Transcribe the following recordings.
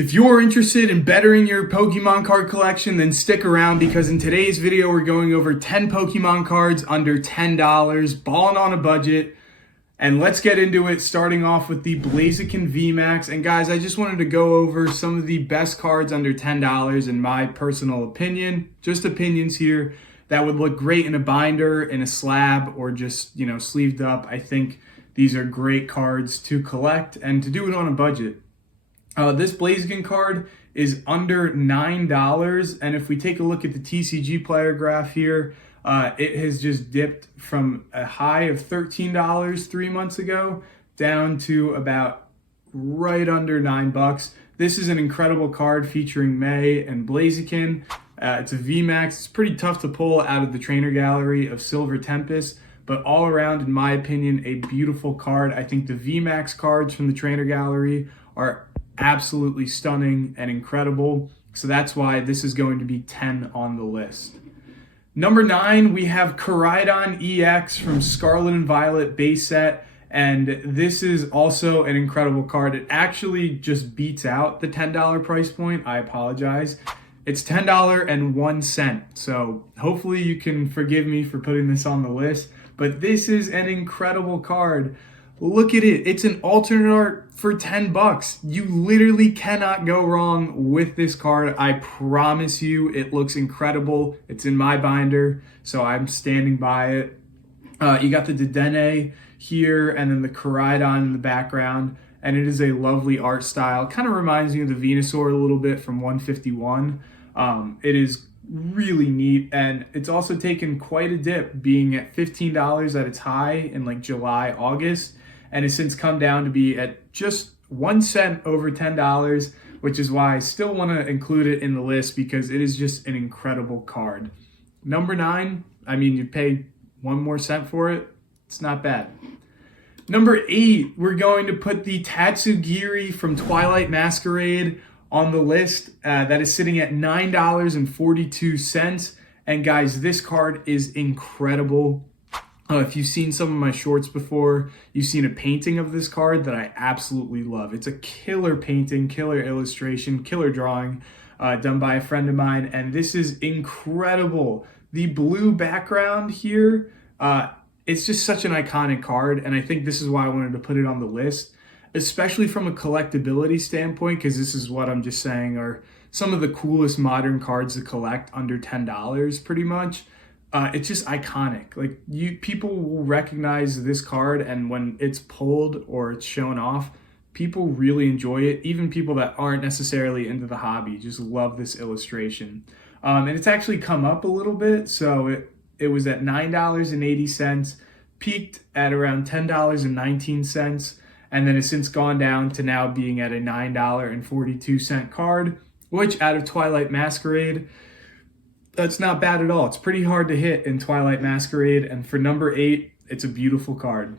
If you're interested in bettering your Pokemon card collection, then stick around because in today's video, we're going over 10 Pokemon cards under $10, balling on a budget. And let's get into it, starting off with the Blazin Vmax. And guys, I just wanted to go over some of the best cards under $10 in my personal opinion. Just opinions here that would look great in a binder, in a slab, or just, sleeved up. I think these are great cards to collect and to do it on a budget. This Blazin card is under $9, and if we take a look at the TCG player graph here, it has just dipped from a high of $13 3 months ago down to about right under $9. This is an incredible card featuring May and Blaziken. It's a VMAX. It's pretty tough to pull out of the trainer gallery of Silver Tempest, but all around, in my opinion, a beautiful card. I think the VMAX cards from the trainer gallery are absolutely stunning and incredible. So that's why this is going to be 10 on the list. Number 9, we have Kidon EX from Scarlet and Violet base set. And this is also an incredible card. It actually just beats out the $10 price point. I apologize. It's $10.01. So hopefully you can forgive me for putting this on the list. But this is an incredible card. Look at it. It's an alternate art for $10. You literally cannot go wrong with this card. I promise you, it looks incredible. It's in my binder, so I'm standing by it. You got the Dedenne here and then the Kidon in the background, and it is a lovely art style. Kind of reminds me of the Venusaur a little bit from 151. It is really neat, and it's also taken quite a dip, being at $15 at its high in like July, August. And has since come down to be at just 1 cent over $10, which is why I still want to include it in the list because it is just an incredible card. Number 9, I mean, you pay 1 more cent for it. It's not bad. Number 8, we're going to put the Tatsugiri from Twilight Masquerade on the list. That is sitting at $9.42. And guys, this card is incredible. If you've seen some of my shorts before, you've seen a painting of this card that I absolutely love. It's a killer painting, killer illustration, killer drawing done by a friend of mine, and this is incredible. The blue background here, it's just such an iconic card, and I think this is why I wanted to put it on the list, especially from a collectability standpoint, because this is what I'm just saying are some of the coolest modern cards to collect under $10 pretty much. It's just iconic. Like people will recognize this card, and when it's pulled or it's shown off, people really enjoy it. Even people that aren't necessarily into the hobby just love this illustration. And it's actually come up a little bit. So it was at $9.80, peaked at around $10.19, and then it's since gone down to now being at a $9.42 card, which out of Twilight Masquerade, that's not bad at all. It's pretty hard to hit in Twilight Masquerade, and for number 8, it's a beautiful card.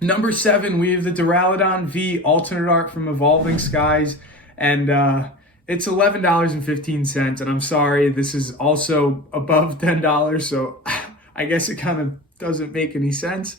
Number 7, we have the Durham V alternate art from Evolving Skies, and it's $11.15, and I'm sorry, this is also above $10, so I guess it kind of doesn't make any sense,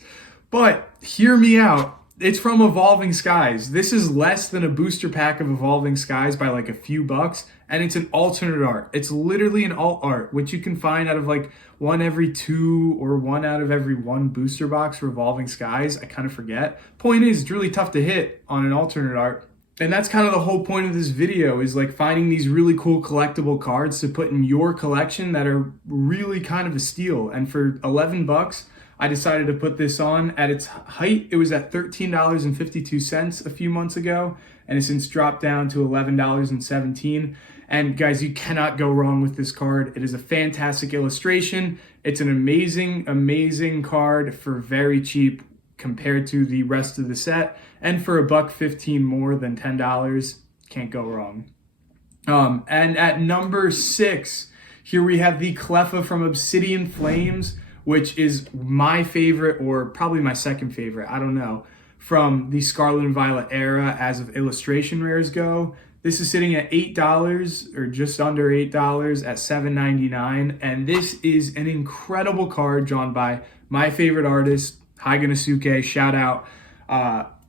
but hear me out. It's from Evolving Skies. This is less than a booster pack of Evolving Skies by like a few bucks, and it's an alternate art. It's literally an alt art, which you can find out of like 1 every 2 or 1 out of every 1 booster box for Evolving Skies. I kind of forget. Point is, it's really tough to hit on an alternate art. And that's kind of the whole point of this video, is like finding these really cool collectible cards to put in your collection that are really kind of a steal. And for 11 bucks, I decided to put this on. At its height, it was at $13.52 a few months ago, and it's since dropped down to $11.17. And guys, you cannot go wrong with this card. It is a fantastic illustration. It's an amazing, amazing card for very cheap compared to the rest of the set. And for $1.15 more than $10, can't go wrong. And at number 6, here we have the Cleffa from Obsidian Flames, which is my favorite, or probably my second favorite, I don't know, from the Scarlet and Violet era as of illustration rares go. This is sitting at $8 or just under $8 at $7.99, and this is an incredible card drawn by my favorite artist, Hagenosuke, shout out.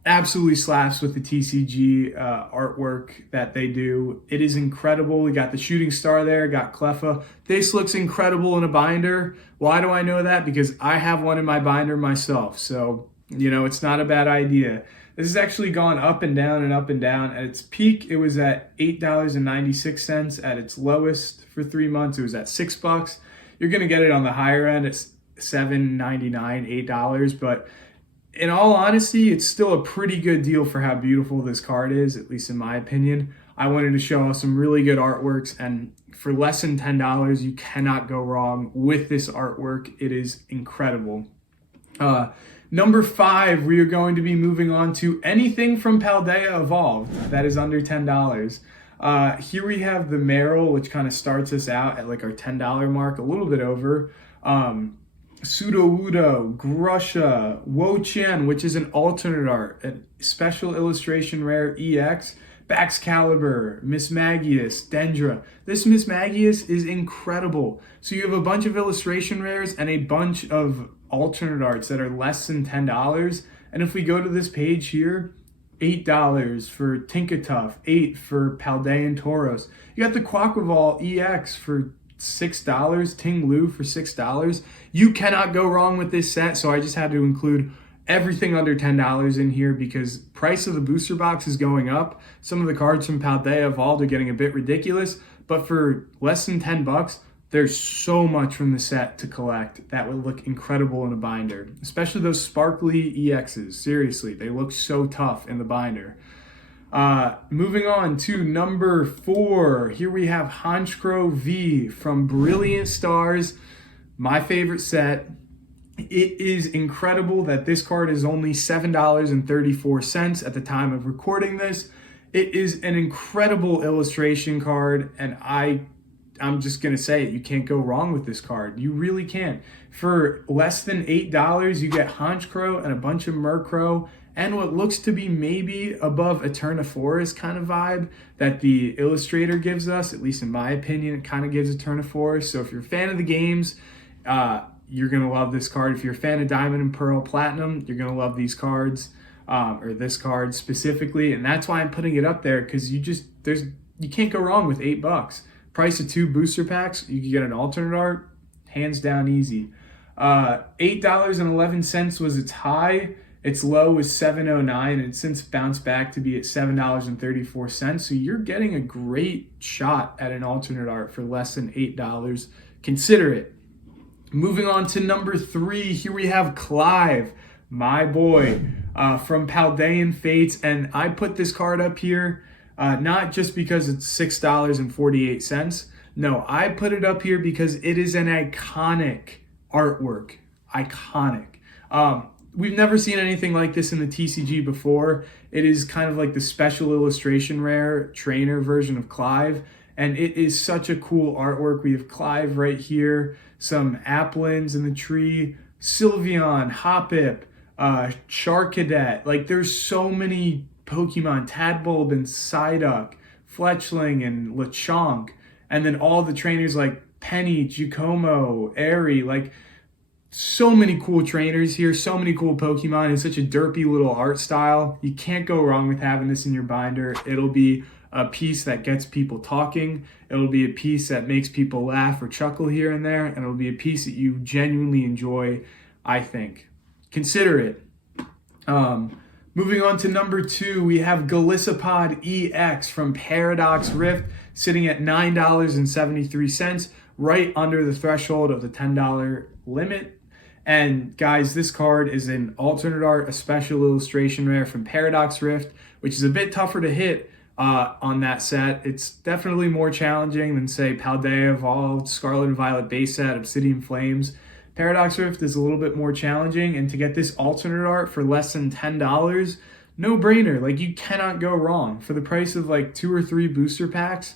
absolutely slaps with the TCG artwork that they do. It is incredible. We got the shooting star there, got Cleffa. This looks incredible in a binder. Why do I know that? Because I have one in my binder myself. So, you know, it's not a bad idea. This has actually gone up and down and up and down. At its peak, it was at $8.96. At its lowest for 3 months, it was at $6. You're going to get it on the higher end. It's $7.99, $8, but in all honesty, it's still a pretty good deal for how beautiful this card is, at least in my opinion. I wanted to show some really good artworks, and for less than $10, you cannot go wrong with this artwork. It is incredible. Number 5, we are going to be moving on to anything from Paldea Evolved that is under $10. Here we have the Meryl, which kind of starts us out at like our $10 mark, a little bit over. Sudowoodo, Grusha, Wo-Chien, which is an alternate art, a special illustration rare EX, Baxcalibur, Mismagius, Dendra. This Mismagius is incredible. So you have a bunch of illustration rares and a bunch of alternate arts that are less than $10. And if we go to this page here, $8 for Tinkatuff, $8 for Paldean Tauros. You got the Quaquaval EX for $6, Ting Lu for $6. You cannot go wrong with this set, so I just had to include everything under $10 in here because price of the booster box is going up. Some of the cards from Paldea Evolved are getting a bit ridiculous, but for less than $10, there's so much from the set to collect that would look incredible in a binder, especially those sparkly EXs. Seriously, they look so tough in the binder. Moving on to number 4, here we have Honro V from Brilliant Stars, my favorite set. It is incredible that this card is only $7.34 at the time of recording this. It is an incredible illustration card, and I'm just going to say it, you can't go wrong with this card. You really can't. For less than $8, you get Honchkrow and a bunch of Murkrow and what looks to be maybe above Eternaforest kind of vibe that the illustrator gives us, at least in my opinion, it kind of gives Eternaforest. So if you're a fan of the games, you're going to love this card. If you're a fan of Diamond and Pearl Platinum, you're going to love these cards, or this card specifically. And that's why I'm putting it up there, because you can't go wrong with $8. Price of 2 booster packs, you can get an alternate art, hands down easy. $8.11 was its high. Its low was $7.09, and it's since bounced back to be at $7.34. So you're getting a great shot at an alternate art for less than $8. Consider it. Moving on to number 3, here we have Clive, my boy, from Paldean Fates. And I put this card up here not just because it's $6.48. No, I put it up here because it is an iconic artwork. Iconic. We've never seen anything like this in the TCG before. It is kind of like the special illustration rare trainer version of Clive, and it is such a cool artwork. We have Clive right here, some Applins in the tree, Sylveon, Hoppip, Charcadet. Like, there's so many Pokemon, Tadbulb and Psyduck, Fletchling and Lechonk, and then all the trainers like Penny, Giacomo, Airy, like so many cool trainers here, so many cool Pokemon, and such a derpy little art style. You can't go wrong with having this in your binder. It'll be a piece that gets people talking. It'll be a piece that makes people laugh or chuckle here and there, and it'll be a piece that you genuinely enjoy, I think. Consider it. Moving on to number 2, we have Golisopod EX from Paradox Rift, sitting at $9.73, right under the threshold of the $10 limit. And guys, this card is an alternate art, a special illustration rare from Paradox Rift, which is a bit tougher to hit on that set. It's definitely more challenging than, say, Paldea Evolved, Scarlet and Violet base set, Obsidian Flames. Paradox Rift is a little bit more challenging, and to get this alternate art for less than $10, no brainer. Like, you cannot go wrong. For the price of like 2 or 3 booster packs,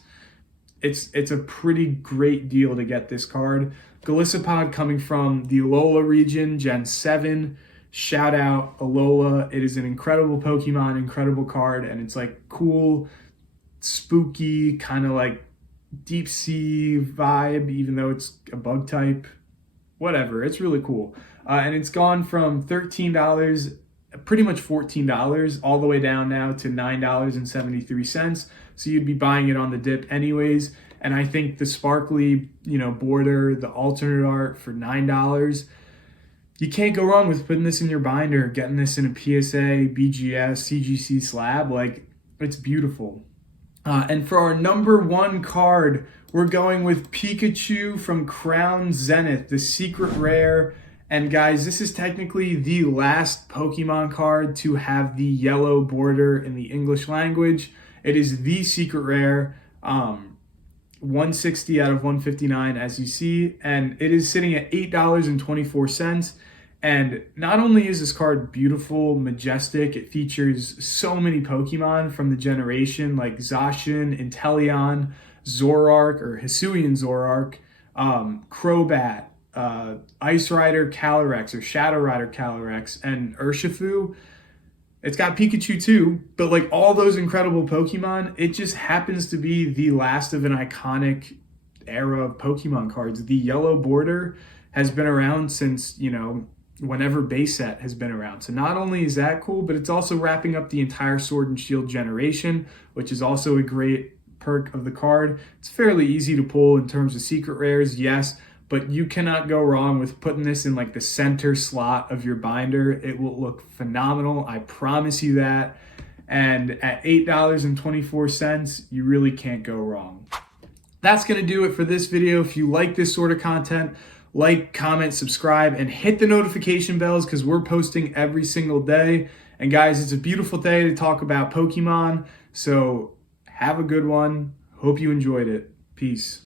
it's a pretty great deal to get this card. Golisopod coming from the Alola region, Gen 7. Shout out Alola. It is an incredible Pokemon, incredible card, and it's like cool, spooky, kind of like deep sea vibe, even though it's a bug type. Whatever, it's really cool. And it's gone from $13 pretty much $14 all the way down now to $9.73. So you'd be buying it on the dip anyways. And I think the sparkly, border, the alternate art for $9, you can't go wrong with putting this in your binder, getting this in a PSA, BGS, CGC slab. Like, it's beautiful. And for our number one card, we're going with Pikachu from Crown Zenith, the secret rare. And guys, this is technically the last Pokemon card to have the yellow border in the English language. It is the secret rare, 160 out of 159 as you see, and it is sitting at $8.24. And not only is this card beautiful, majestic, it features so many Pokemon from the generation like Zacian, Inteleon, Zoroark or Hisuian Zoroark, Crobat, Ice Rider Calyrex or Shadow Rider Calyrex, and Urshifu. It's got Pikachu too, but like all those incredible Pokemon, it just happens to be the last of an iconic era of Pokemon cards. The yellow border has been around since, whenever base set has been around. So not only is that cool, but it's also wrapping up the entire Sword and Shield generation, which is also a great perk of the card. It's fairly easy to pull in terms of secret rares, yes, but you cannot go wrong with putting this in like the center slot of your binder. It will look phenomenal, I promise you that. And at $8.24, you really can't go wrong. That's gonna do it for this video. If you like this sort of content, like, comment, subscribe, and hit the notification bells because we're posting every single day. And guys, it's a beautiful day to talk about Pokemon. So have a good one. Hope you enjoyed it. Peace.